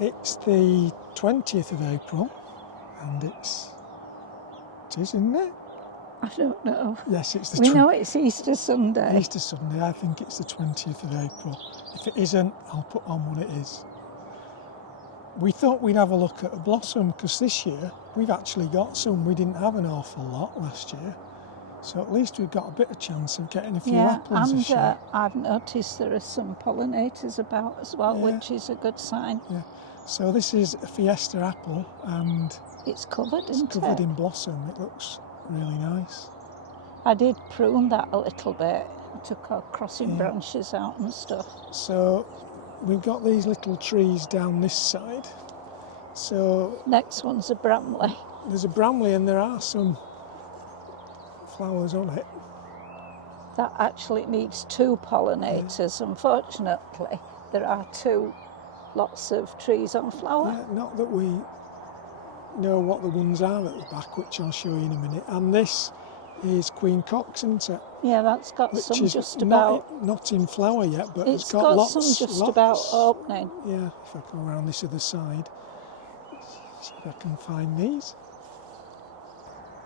It's the 20th of April, and it is, isn't it? I don't know. Yes, it's the We know it's Easter Sunday. Easter Sunday. I think it's the 20th of April. If it isn't, I'll put on what it is. We thought we'd have a look at a blossom, because this year we've actually got some. We didn't have an awful lot last year, so at least we've got a bit of chance of getting a few apples this year. I've noticed there are some pollinators about as well, which is a good sign. Yeah. So this is a Fiesta apple, and it's covered, it's covered in blossom. It looks really nice. I did prune that a little bit. I took our crossing branches out and stuff. So we've got these little trees down this side. So next one's a bramley. There's a bramley, and there are some flowers on it. That actually needs 2 pollinators. Unfortunately, there are 2 lots of trees on flower. Yeah, not that we know what the ones are at the back, which I'll show you in a minute. And this is Queen Cox, isn't it? Yeah, that's got which some is just about... Not in flower yet, but it's got lots. Some just about opening. Yeah, if I go around this other side, see if I can find these.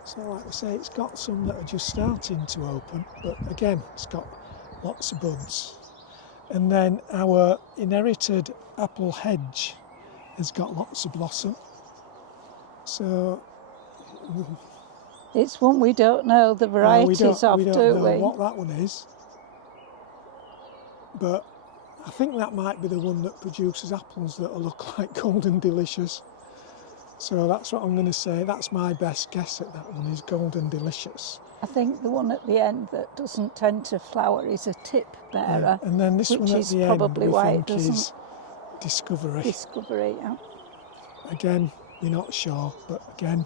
So like I say, it's got some that are just starting to open, but again, it's got lots of buds. And then our inherited apple hedge has got lots of blossom. So it's one we don't know the varieties of, we don't do know we? What that one is. But I think that might be the one that produces apples that look like Golden Delicious. So that's what I'm going to say. That's my best guess at that one, is Golden Delicious. I think the one at the end that doesn't tend to flower is a tip bearer. Yeah. And then this one at the end, probably why it doesn't. Is Discovery. Discovery, yeah. Again, we're not sure, but again...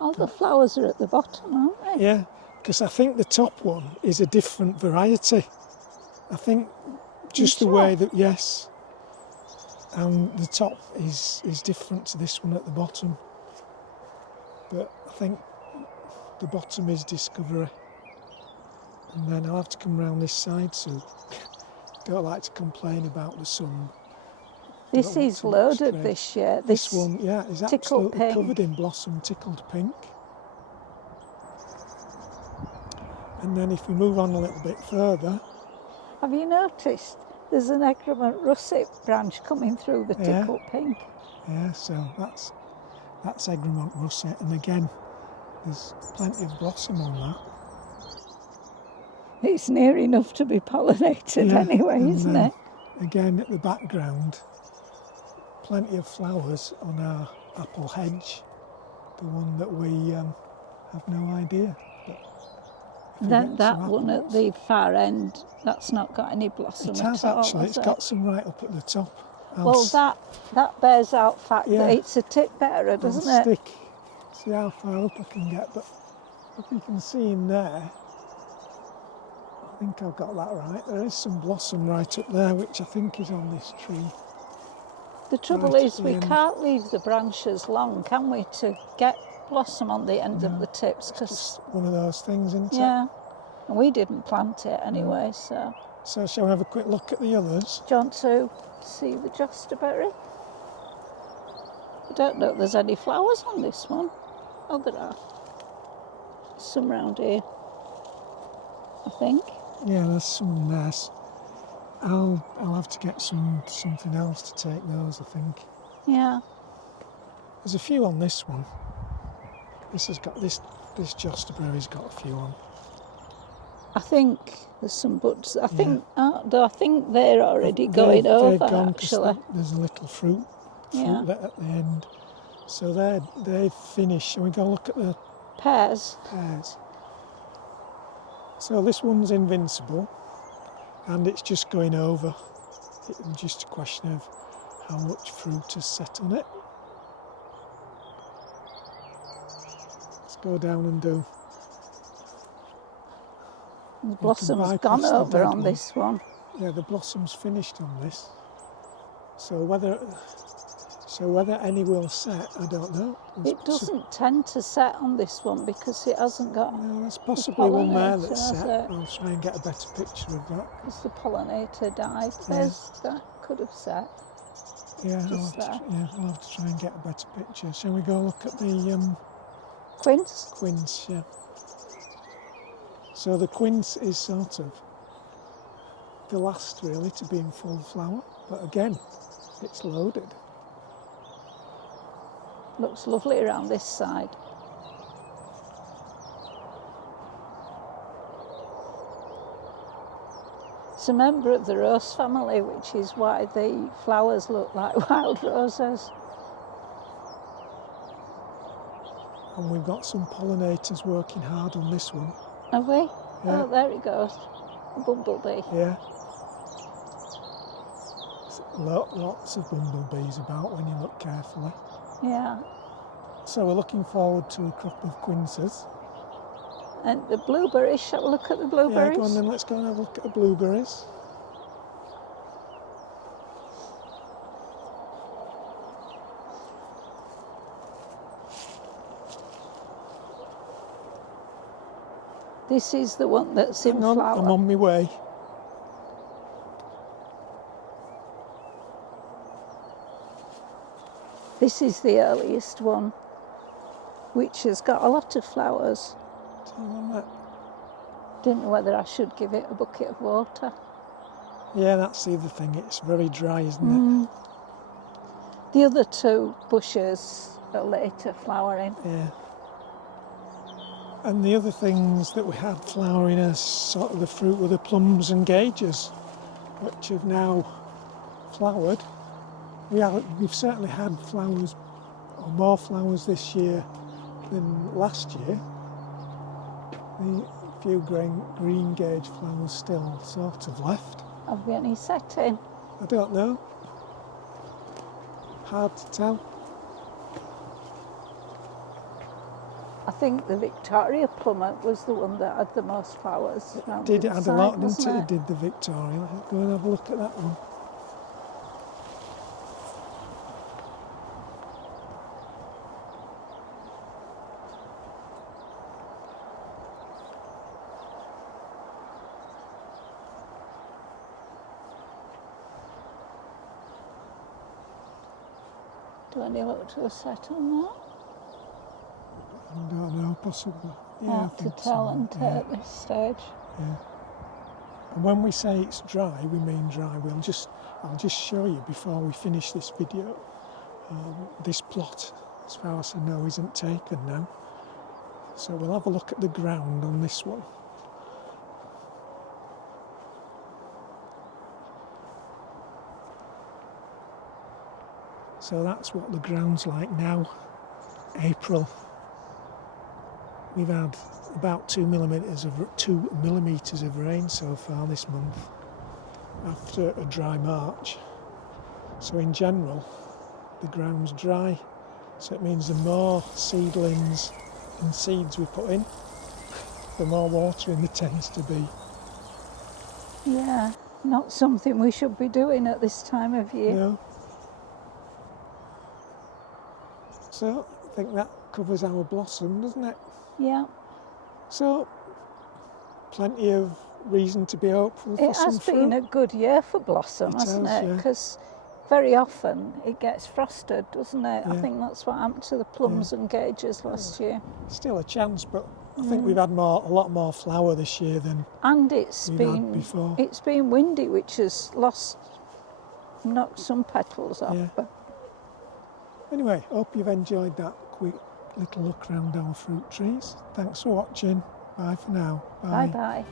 All the flowers are at the bottom, aren't they? Yeah, because I think the top one is a different variety. I think just the way that, yes, and the top is different to this one at the bottom. But I think the bottom is Discovery. And then I'll have to come round this side, so don't like to complain about the sun. This is loaded this year. This one, yeah, is absolutely pink. Covered in blossom, tickled pink. And then if we move on a little bit further... Have you noticed there's an egremont russet branch coming through the tickled pink? Yeah, so that's egremont russet, and again, there's plenty of blossom on that. It's near enough to be pollinated anyway, isn't it? Again, at the background, plenty of flowers on our apple hedge, the one that we have no idea. That one at the far end, that's not got any blossom at all. It has actually, it's got some right up at the top. Well, that bears out fact that it's a tip bearer, doesn't it? Stick. See how far up I can get, but if you can see in there, I think I've got that right. There is some blossom right up there, which I think is on this tree. The trouble is we can't leave the branches long, can we, to get blossom on the end of the tips? Because one of those things, isn't it? Yeah, and we didn't plant it anyway, so... So shall we have a quick look at the others? Do you want to see the Jostaberry? I don't know if there's any flowers on this one. Oh, there are. Some round here, I think. Yeah, there's some there. I'll have to get something else to take those, I think. Yeah. There's a few on this one. This has got this Jostaberry's got a few on. I think there's some buds. I think they're already going over. They've gone, actually. There's a little fruit bit at the end. So they've finished. Shall we go look at the pears? Pears. So this one's invincible, and it's just going over. It's just a question of how much fruit is set on it. Let's go down and do. The blossom's gone over on this one. Yeah, the blossom's finished on this. So whether any will set, I don't know. It doesn't tend to set on this one because it hasn't got. No, there's possibly one there that's set. I'll try and get a better picture of that. Because the pollinator died. That could have set. Yeah, Just there. I'll have to try and get a better picture. Shall we go look at the Quince. quince? Yeah. So the quince is sort of the last really to be in full flower, but again, it's loaded. Looks lovely around this side. It's a member of the rose family, which is why the flowers look like wild roses. And we've got some pollinators working hard on this one. Have we? Yeah. Oh, there it goes. A bumblebee. Yeah. Lots of bumblebees about when you look carefully. Yeah. So we're looking forward to a crop of quinces. And the blueberries, shall we look at the blueberries? Yeah, go on then, let's go and have a look at the blueberries. This is the one that's in Hang on, flower. I'm on my way. This is the earliest one, which has got a lot of flowers. Didn't know whether I should give it a bucket of water. Yeah, that's the other thing, it's very dry, isn't it? The other two bushes are later flowering. Yeah. And the other things that we had flowering as sort of the fruit were the plums and gages, which have now flowered. We've certainly had flowers, or more flowers this year than last year. The few greengage flowers still sort of left. Have we any setting? I don't know. Hard to tell. I think the Victoria plummet was the one that had the most flowers. It had a lot, didn't it? it? It did the Victoria. Let's go and have a look at that one. Do any look to a set on that? I don't know, possibly. Yeah, Hard I to think tell so. until Yeah, at this stage. yeah. And when we say it's dry, we mean dry. I'll just show you before we finish this video. This plot, as far as I know, isn't taken now. So we'll have a look at the ground on this one. So that's what the ground's like now, April. We've had about 2 millimetres of rain so far this month, after a dry March. So in general, the ground's dry. So it means the more seedlings and seeds we put in, the more watering there tends to be. Yeah, not something we should be doing at this time of year. No. So I think that covers our blossom, doesn't it? Yeah. So plenty of reason to be hopeful for It some has fruit. been a good year for blossom, It hasn't has, it? yeah. Because very often it gets frosted, doesn't it? I Yeah. think that's what happened to the plums and gages last year. Still a chance, but I think we've had a lot more flower this year than And we've had before. it's been windy, which has knocked some petals off. Yeah. But Anyway, hope you've enjoyed that quick little look around our fruit trees. Thanks for watching. Bye for now. bye bye.